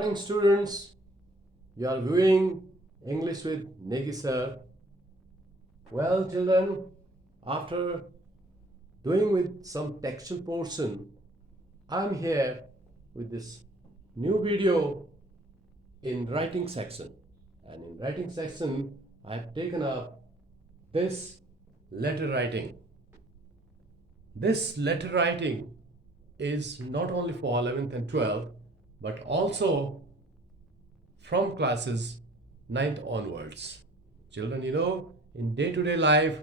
Morning, students. You are viewing English with Negi sir. Well, children, after doing with some textual portion, I'm here with this new video in writing section. And in writing section, I've taken up this letter writing. This letter writing is not only for 11th and 12th, but also from classes 9th onwards. Children, in day-to-day life,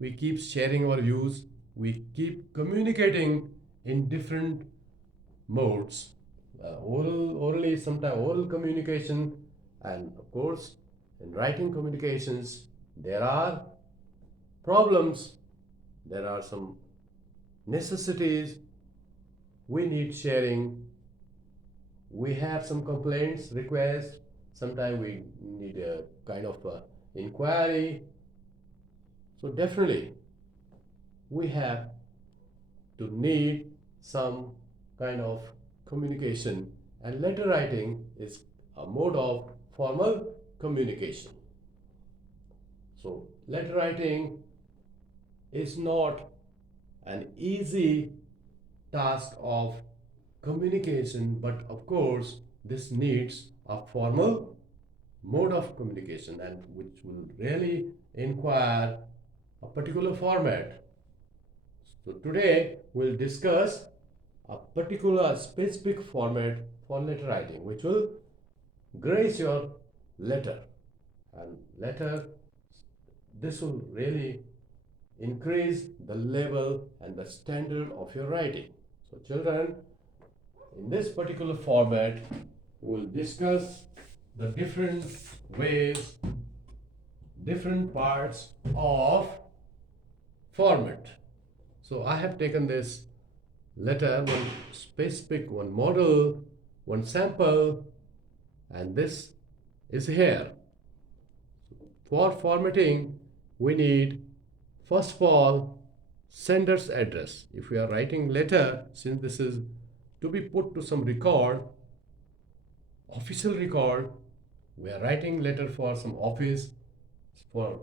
we keep sharing our views, we keep communicating in different modes. Orally, sometimes oral communication, and of course, in writing communications, there are problems, there are some necessities, we need sharing, we have some complaints, requests, sometimes we need a kind of inquiry. So definitely we have to need some kind of communication, and letter writing is a mode of formal communication. So letter writing is not an easy task of communication, but of course this needs a formal mode of communication, and which will really inquire a particular format. So today we'll discuss a particular specific format for letter writing which will grace your letter, and letter, this will really increase the level and the standard of your writing. So children, in this particular format, we'll discuss the different ways, different parts of format. So I have taken this letter, one specific, one model, one sample, and this is here. For formatting, we need, first of all, sender's address. If we are writing letter, since this is to be put to some record, official record, we are writing letter for some office, for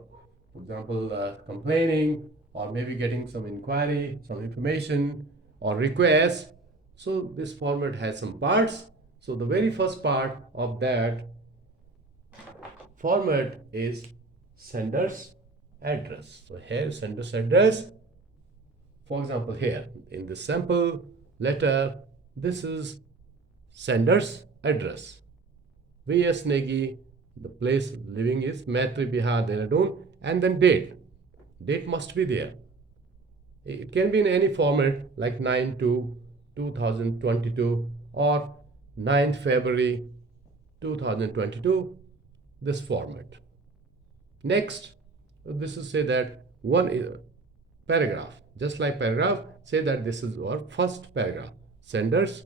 example, complaining, or maybe getting some inquiry, some information, or request. So this format has some parts. So the very first part of that format is sender's address. So here sender's address. For example, here in the sample letter, this is sender's address. V.S. Negi, the place living is Maitri, Bihar, Dehradun, and then date. Date must be there. It can be in any format like 9/2/2022 or 9th February 2022, this format. Next, this is say that one paragraph, just like paragraph, say that this is our first paragraph, sender's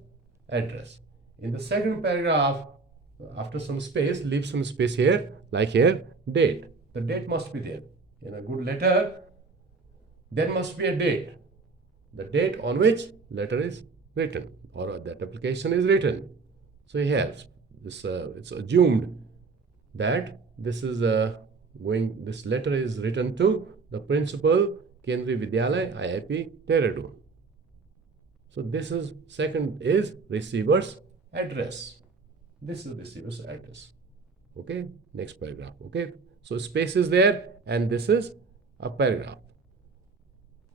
address. In the second paragraph, after some space, leave some space here, like here, date. The date must be there. In a good letter, there must be a date. The date on which letter is written or that application is written. So here, this it's assumed that this is this letter is written to the principal, Kendriya Vidyalaya, IIP, Dehradun. So this is, second is receiver's address. This is receiver's address. Okay, next paragraph. Okay, so space is there, and this is a paragraph.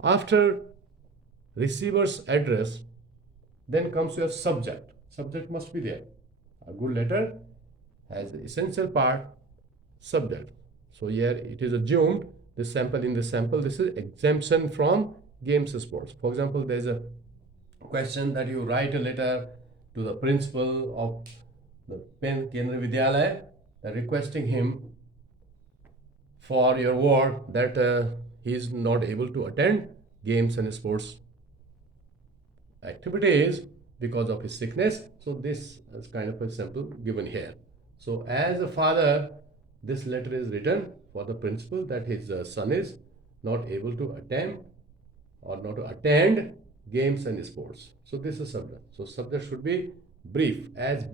After receiver's address, then comes your subject. Subject must be there. A good letter has the essential part, subject. So here it is assumed, this sample, in this sample, this is exemption from games sports. For example, there's a question that you write a letter to the principal of the Kendriya Vidyalaya, requesting him for your word that he is not able to attend games and sports activities because of his sickness. So this is kind of a sample given here. So as a father, this letter is written for the principal that his son is not able to attend or not to attend games and sports. So this is subject. So subject should be brief as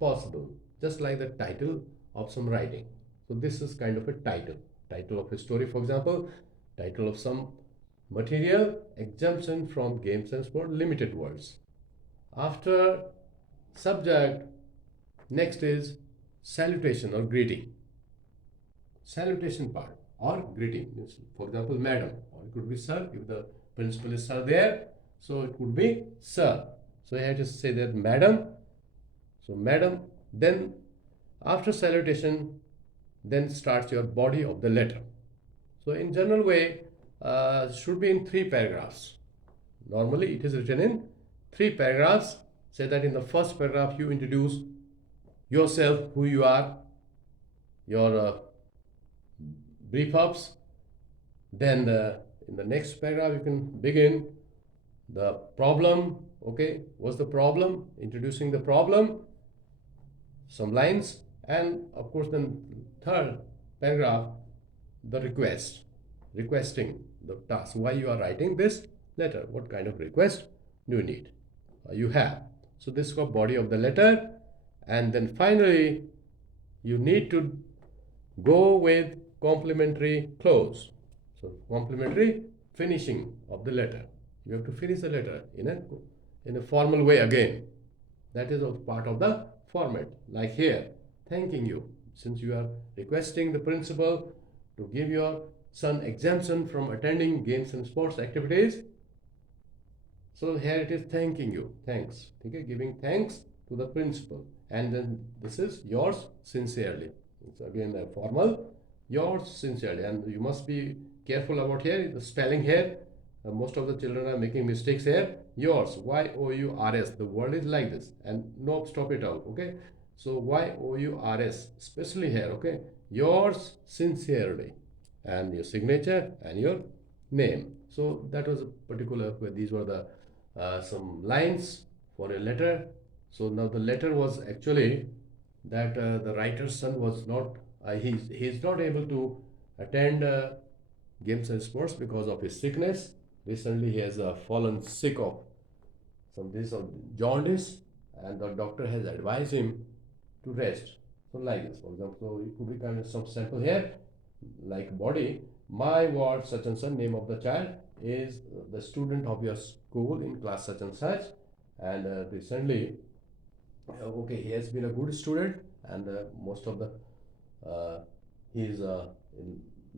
possible, just like the title of some writing. So this is kind of a title of a story, for example, title of some material, exemption from games and sport, limited words. After subject, next is salutation or greeting. Salutation part or greeting means, for example, madam, or it could be sir if the principal is sir there, so it could be sir. So I have to say that madam. So madam, then after salutation, then starts your body of the letter. So in general way, should be in 3 paragraphs. Normally it is written in 3 paragraphs. Say that in the first paragraph you introduce yourself, who you are, your brief ups. Then in the next paragraph you can begin the problem. Okay, what's the problem? Introducing the problem, some lines, and of course then third paragraph, the requesting the task, why you are writing this letter, what kind of request do you need, you have. So this is called body of the letter. And then finally you need to go with complementary close. So complementary finishing of the letter, you have to finish the letter in a formal way again. That is a part of the format. Like here, thanking you, since you are requesting the principal to give your son exemption from attending games and sports activities. So here it is thanking you, thanks. Okay, giving thanks to the principal. And then this is yours sincerely. It's again a formal, yours sincerely. And you must be careful about here, the spelling here. Most of the children are making mistakes here. Yours, Y-O-U-R-S. The word is like this. And no, stop it out, okay? So Y-O-U-R-S, especially here, okay? Yours sincerely. And your signature and your name. So that was a particular, these were the some lines for a letter. So now the letter was actually that the writer's son was not, he's not able to attend games and sports because of his sickness. Recently he has fallen sick of some this of jaundice, and the doctor has advised him to rest. So like this, for example, so it could be kind of some sample here, like body. My ward such and such, name of the child is the student of your school in class such and such, and recently, okay, he has been a good student, and most of the he is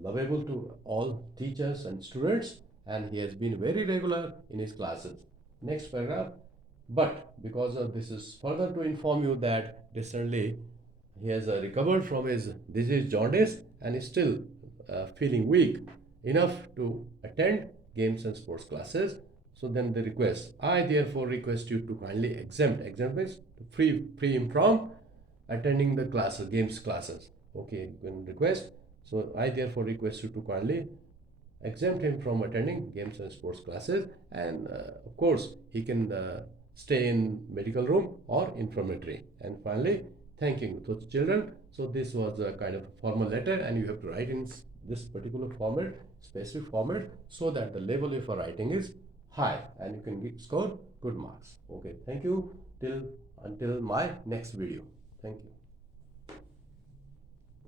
lovable to all teachers and students, and he has been very regular in his classes. Next paragraph. But because of this is further to inform you that recently he has recovered from his disease jaundice and is still feeling weak enough to attend games and sports classes. So then the request, I therefore request you to kindly exempt means free from attending the classes, games classes. Okay, you can request. So I therefore request you to kindly exempt him from attending games and sports classes, and of course he can stay in medical room or infirmary. And finally, thanking those children. So this was a kind of formal letter, and you have to write in this particular format, specific format, so that the level of your writing is high and you can score good marks. Okay, thank you till until my next video. Thank you.